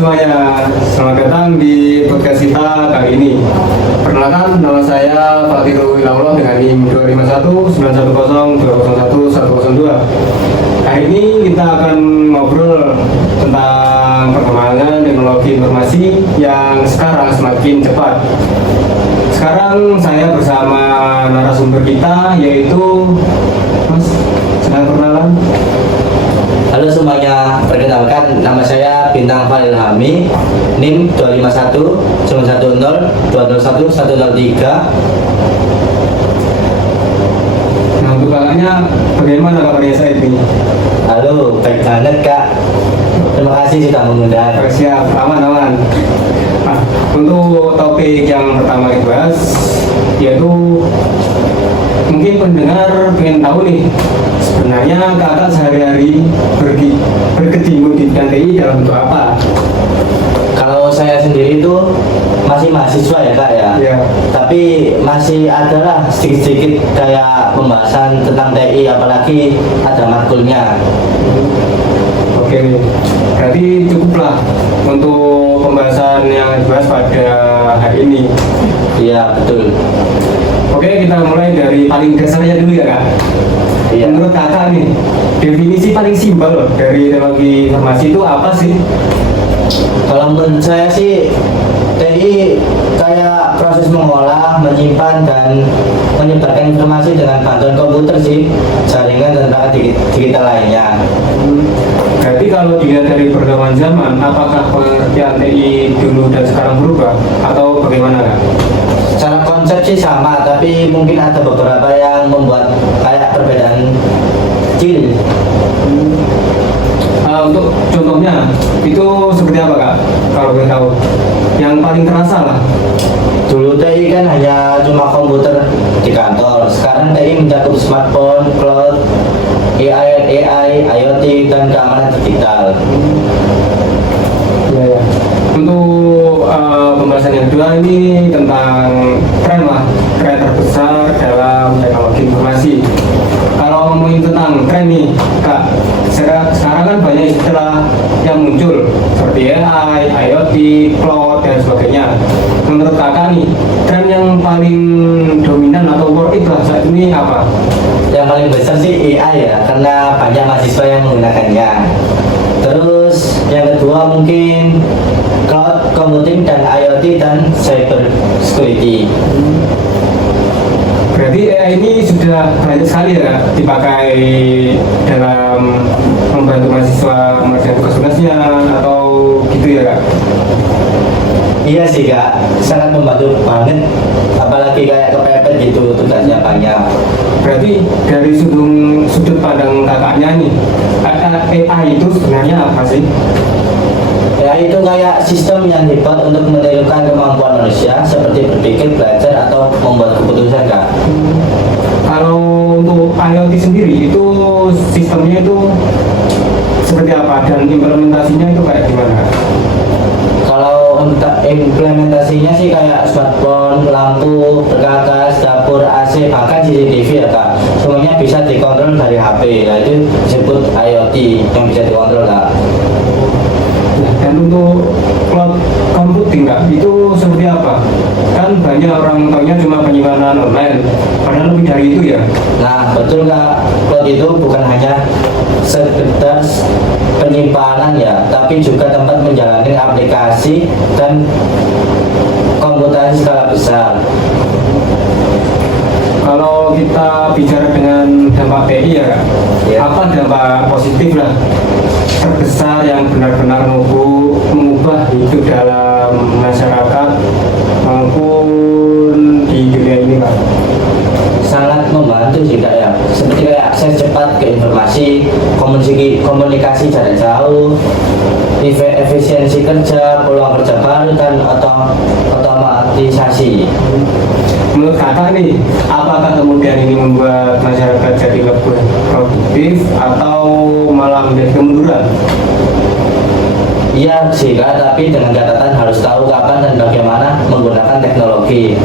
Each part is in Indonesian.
semuanya, selamat datang di podcast kita kali ini. Perkenalkan, nama saya Fatirul Ilaulah dengan NIM 25191020102. Hari ini kita akan ngobrol tentang perkembangan teknologi informasi yang sekarang semakin cepat. Sekarang saya bersama narasumber kita, yaitu Mas, sedang perkenalan. Halo semuanya, perkenalkan nama saya Bintang Fadil Hami, NIM 2519102010103. Nah, untuk kakaknya, bagaimana kabarnya saat ini? Halo, baik banget Kak. Terima kasih sudah mengundang. Siap, aman. Nah, untuk topik yang pertama kita bahas, yaitu mungkin pendengar pengen tahu nih, sebenarnya kakak sehari-hari berkecimpung di bidang TI dalam bentuk apa? Kalau saya sendiri itu masih mahasiswa ya Kak ya. Ya. Tapi masih adalah sedikit-sedikit kayak pembahasan tentang TI, apalagi ada matkulnya. Oke nih, berarti cukuplah untuk pembahasan yang dibahas pada hari ini. Iya betul. Oke, kita mulai dari paling dasarnya dulu ya Kak. Iya. Menurut kakak nih, definisi paling simpel dari teknologi informasi itu apa sih? Kalau menurut saya sih TI kayak proses mengolah, menyimpan dan menyebarkan informasi dengan bantuan komputer sih, jaringan dan perangkat digital lainnya. Berarti kalau dilihat dari perkembangan zaman, apakah pengertian TI dulu dan sekarang berubah atau bagaimana Kak? Secara konsep sih sama, tapi mungkin ada beberapa yang membuat kayak perbedaan kecil. Untuk contohnya, itu seperti apa Kak? Kalau boleh tahu, yang paling terasa lah. Dulu TI kan hanya cuma komputer di kantor, sekarang TI mencakup smartphone, cloud, AI, IoT, dan keamanan digital. Ya. Untuk pembahasan yang kedua ini tentang tren terbesar dalam teknologi informasi. Kalau ngomongin tentang tren nih Kak, sekarang kan banyak istilah yang muncul seperti AI, IoT, cloud, dan sebagainya. Menurut kakak nih, tren yang paling dominan atau worth it lah saat ini apa? Yang paling besar sih AI ya, karena banyak mahasiswa yang menggunakannya. Terus yang kedua mungkin cloud computing dan IoT dan cyber security. Berarti AI ini sudah banyak sekali ya Kak, dipakai dalam membantu mahasiswa mengerjakan tugas-tugasnya atau gitu ya Kak? Iya sih Kak, sangat membantu banget, apalagi kayak kepepet gitu tugasnya banyak. Berarti dari sudut pandang kakaknya nih, AI itu sebenarnya apa sih? AI itu kayak sistem yang dibuat untuk menirukan kemampuan manusia seperti berpikir, belajar, atau membuat keputusan Kak. Kalau untuk IoT sendiri itu sistemnya itu seperti apa dan implementasinya itu kayak gimana Kak? Kalau untuk implementasinya sih kayak smartphone, lampu, perkakas, dapur, AC, bahkan CCTV ya Kak. Semuanya bisa dikontrol dari HP. Nah itu disebut IoT yang bisa dikontrol Kak. Dan untuk cloud computing Kak, itu seperti apa? Kan banyak orang taunya cuma penyimpanan online, padahal lebih dari itu ya. Nah betul Kak, cloud itu bukan hanya sekedar penyimpanan ya, tapi juga tempat menjalani aplikasi dan komputasi skala besar. Kalau kita bicara dengan dampak TI ya Kak, Ya. apa dampak positif lah terbesar yang benar-benar mengubah hidup dalam masyarakat maupun di dunia ini Kak? Sangat membantu sih Kak ya, seperti kayak akses cepat ke informasi, komunikasi jarak jauh, efisiensi kerja, peluang kerja baru, dan otomatisasi. Menurut kakak nih, apakah kemudian ini membuat masyarakat jadi lebih produktif atau malah menjadi kemunduran? Iya sih Kak, tapi dengan catatan harus tahu kapan dan bagaimana menggunakan teknologi.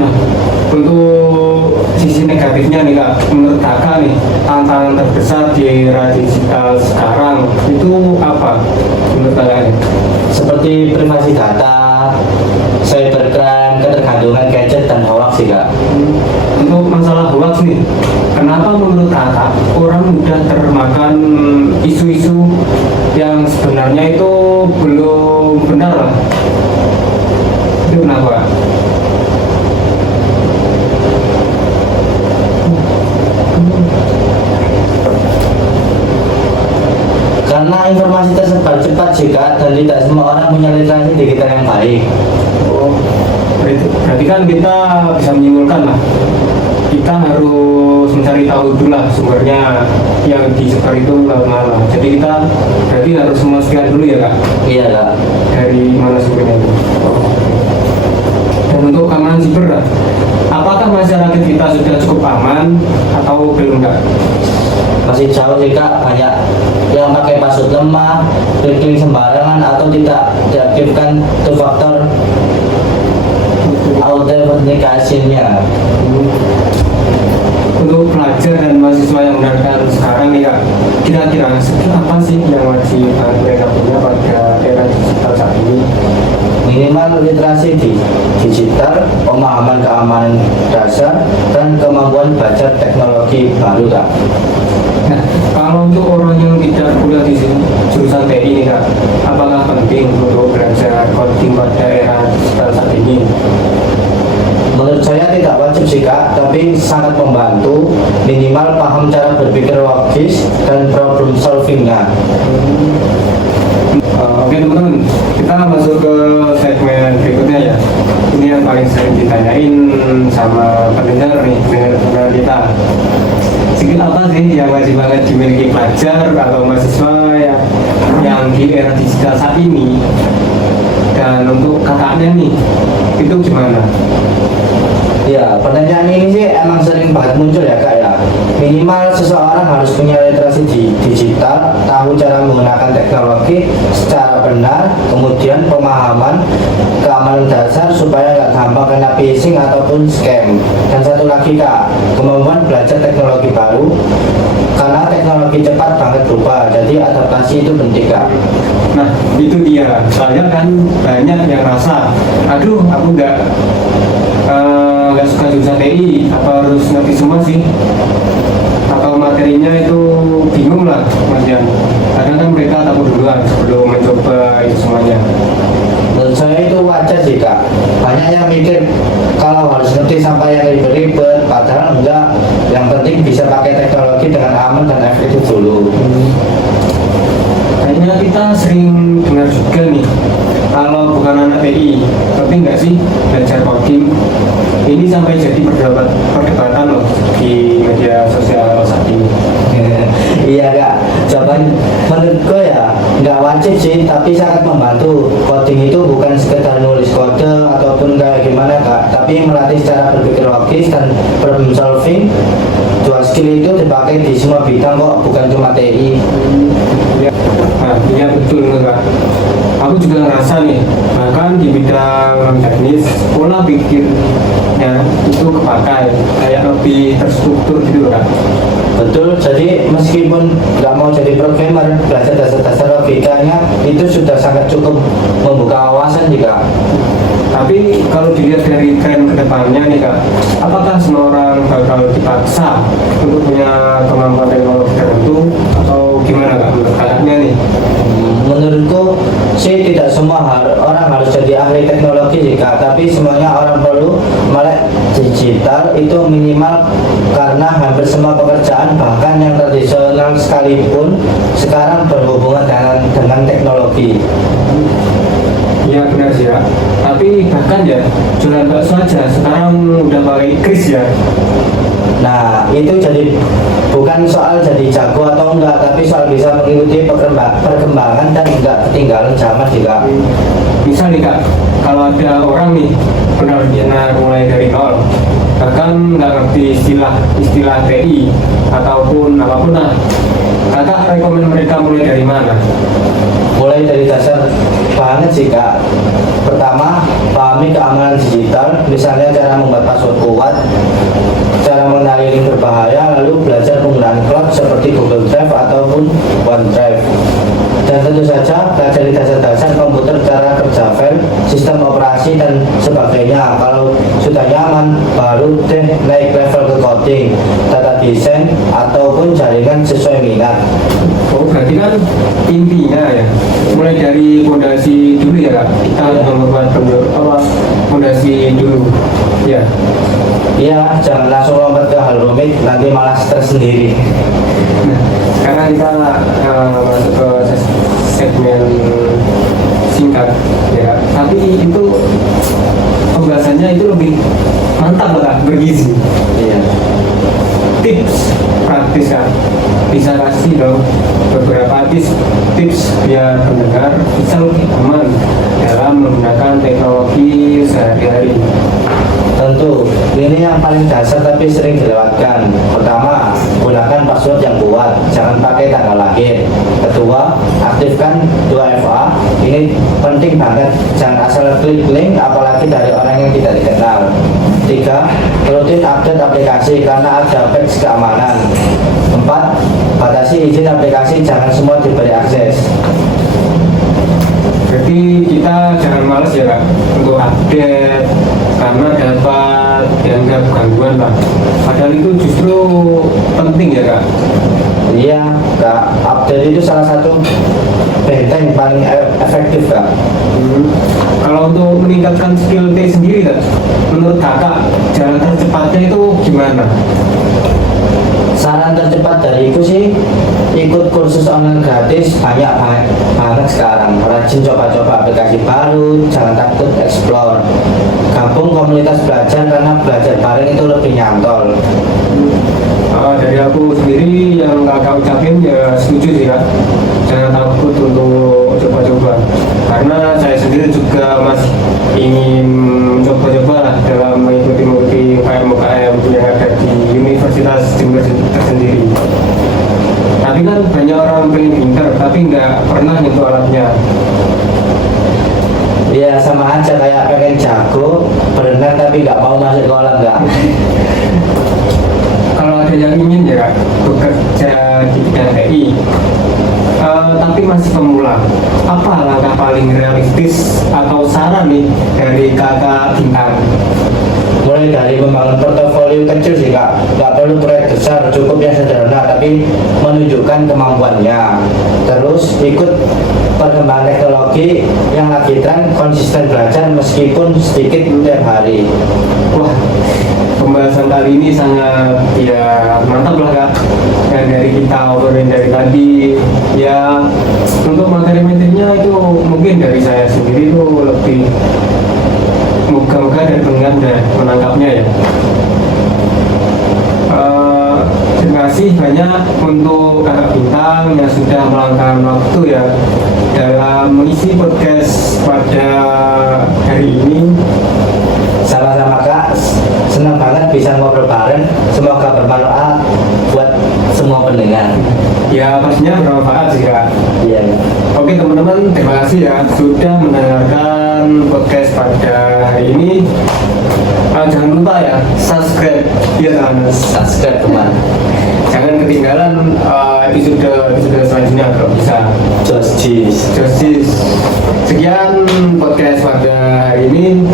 Nah, untuk sisi negatif negatifnya nih kak, menurut kakak nih tantangan terbesar di era digital sekarang itu apa menurut kakak nih? Seperti privasi data, cybercrime, ketergantungan gadget dan hoax sih kak. Untuk masalah hoax nih, kenapa menurut kakak orang mudah termakan isu-isu yang sebenarnya itu belum benar lah? Itu kenapa? Karena informasi tersebar cepat jika dan tidak semua orang punya literasi digital yang baik. Oh, berarti kan kita bisa menyimpulkan lah. Kita harus mencari tahu dulu lah sumbernya yang disebar itu lewat mana. Jadi kita berarti harus memastikan dulu ya kak, Iya kak. dari mana sumbernya itu. Oh. Dan untuk keamanan siber, Kak, apakah masyarakat kita sudah cukup aman atau belum kak? Masih jauh sih kak, banyak yang pakai password lemah, klik sembarangan atau tidak diaktifkan two factor authentication-nya. Untuk pelajar dan mahasiswa yang mendengarkan sekarang nih kak, kira-kira skill apa sih yang wajib mereka punya pada era digital saat ini? Minimal literasi di digital, pemahaman keamanan dasar, dan kemampuan baca teknologi baru kak. Nah, kalau untuk orang yang tidak kuliah di jurusan TI nih kak, apakah penting untuk belajar coding pada era digital saat ini? Menurut saya tidak wajib sih kak, tapi sangat membantu. Minimal paham cara berpikir logis dan problem solvingnya. Oke teman-teman, kita masuk ke segmen berikutnya ya. Ini yang paling sering ditanyain sama pendengar nih, pendengar kita. Skill apa sih yang wajib banget dimiliki pelajar atau mahasiswa yang di era digital saat ini? Dan untuk kakaknya nih, itu gimana? Ya, pertanyaan ini sih emang sering banget muncul ya kak ya. Minimal seseorang harus punya literasi di digital, tahu cara menggunakan teknologi secara benar, kemudian pemahaman keamanan dasar supaya nggak gampang kena phishing ataupun scam. Dan satu lagi kak, kemampuan belajar teknologi baru, karena teknologi cepat banget berubah, jadi adaptasi itu penting kak. Nah, itu dia. Saya kan banyak yang rasa, aduh, aku nggak suka jurusan TI, apa harus ngerti semua sih? Atau materinya itu bingung lah, kemudian kadang kan mereka takut duluan sebelum mencoba itu semuanya. Menurut saya itu wajar sih kak. Banyak yang mikir kalau harus ngerti sampai yang ribet-ribet, padahal enggak. Yang penting bisa pakai teknologi dengan aman dan efektif dulu. Kayaknya kita sering dengar juga nih, kalau bukan anak TI, tapi nggak sih belajar coding, ini sampai jadi perdebatan loh di media sosial saat ini. Iya kak, jawaban menurutku ya nggak wajib sih, tapi sangat membantu. Coding itu bukan sekedar nulis kode ataupun kayak gimana kak, tapi melatih cara berpikir logis dan problem solving. Dua skill itu dipakai di semua bidang kok, bukan cuma TI. Ya, nah, iya betul kak. Aku juga ngerasa nih, bahkan di bidang teknis, pola pikirnya itu kepakai, kayak lebih terstruktur gitu kan. Betul, jadi meskipun nggak mau jadi programmer, belajar dasar-dasar logikanya itu sudah sangat cukup membuka wawasan juga. Tapi kalau dilihat dari tren kedepannya nih kak, apakah semua orang bakal dipaksa untuk punya kemampuan teknologi tertentu atau gimana kak menurut kakaknya nih? Menurutku sih tidak semua orang harus jadi ahli teknologi jika, tapi semuanya orang perlu melek digital itu minimal, karena hampir semua pekerjaan bahkan yang tradisional sekalipun sekarang berhubungan dengan teknologi. Iya benar sih ya. Tapi bahkan ya jualan bakso aja sekarang udah pakai kris ya. Nah itu jadi bukan soal jadi jago atau enggak, tapi soal bisa mengikuti perkembangan dan enggak ketinggalan zaman juga. Misal nih kak, kalau ada orang nih benar-benar mulai dari nol, bahkan nggak ngerti istilah TI ataupun apapun lah, kakak rekomend mereka mulai dari mana? Mulai dari dasar banget sih kak. Pertama, pahami keamanan digital, misalnya cara membuat password kuat, cara mengenali link seperti Google Drive ataupun OneDrive. Dan tentu saja pelajari dasar-dasar komputer, cara kerja file, sistem operasi dan sebagainya. Kalau sudah nyaman, baru deh naik level ke coding, data design ataupun jaringan sesuai minat. Oh, berarti kan intinya ya, mulai dari fondasi dulu ya Kak. Kita harus membuat fondasi dulu. Ya. Iya, jangan langsung lompat ke hal rumit, nanti malah stres sendiri. Nah, sekarang kita masuk ke segmen singkat ya. Tapi itu pembahasannya itu lebih mantap lah, bergizi. Iya. Tips praktis kan, bisa kasih dong beberapa tips biar pendengar bisa lebih aman dalam menggunakan teknologi sehari-hari. Tentu, ini yang paling dasar tapi sering dilewatkan. Pertama, gunakan password yang kuat, jangan pakai tanggal lahir. Kedua, aktifkan 2FA, ini penting banget, jangan asal klik link apalagi dari orang yang tidak dikenal. Tiga, rutin update aplikasi karena ada patch keamanan. Empat, batasi izin aplikasi, jangan semua diberi akses. Jadi kita jangan males ya Kak untuk update karena dapat dianggap gangguan lah. Padahal itu justru penting ya Kak. Iya, Kak, update itu salah satu benteng paling efektif Kak. Kalau untuk meningkatkan skill T sendiri Kak, menurut Kakak jalan tercepatnya itu gimana? Saran tercepat dariku sih ikut kursus online gratis banyak banget sekarang. Rajin coba-coba aplikasi baru, jangan takut explore. Gabung komunitas belajar karena belajar bareng itu lebih nyantol. Dari aku sendiri yang Kakak ucapin ya setuju sih Kak. Jangan takut untuk coba-coba karena saya sendiri juga masih ingin coba-coba lah dalam mengikuti UKM yang ada di Universitas Jember tersendiri. Tapi kan banyak orang pengen pintar tapi nggak pernah nyentuh alatnya. Ya sama aja kayak pengen jago berenang tapi nggak mau masuk kolam nggak. Kalau ada yang ingin ya Kak, bekerja di bidang TI tapi masih pemula, apa langkah paling realistis atau saran nih dari Kakak Bintang? Mulai dari membangun portofolio kecil sih Kak, nggak perlu proyek besar, cukup yang sederhana tapi menunjukkan kemampuannya. Terus ikut perkembangan teknologi yang lagi tren, konsisten belajar meskipun sedikit tiap hari. Wah, pembahasan kali ini sangat ya mantap lah Kak. Dan dari kita obrolin dari tadi ya untuk materi-materinya itu mungkin dari saya sendiri itu lebih moga-moga dari pendengar udah menangkapnya ya. Terima kasih banyak untuk Kakak Bintang yang sudah meluangkan waktu ya dalam mengisi podcast pada hari ini. Sama-sama Kak, senang banget bisa ngobrol bareng. Semoga bermanfaat buat semua pendengar. Ya pastinya bermanfaat sih Kak. Iya. Oke teman-teman, terima kasih ya sudah mendengarkan podcast pada hari ini. Jangan lupa ya subscribe ya kan. Subscribe teman. Jangan ketinggalan episode selanjutnya kalau bisa. Justice. Sekian podcast pada hari ini.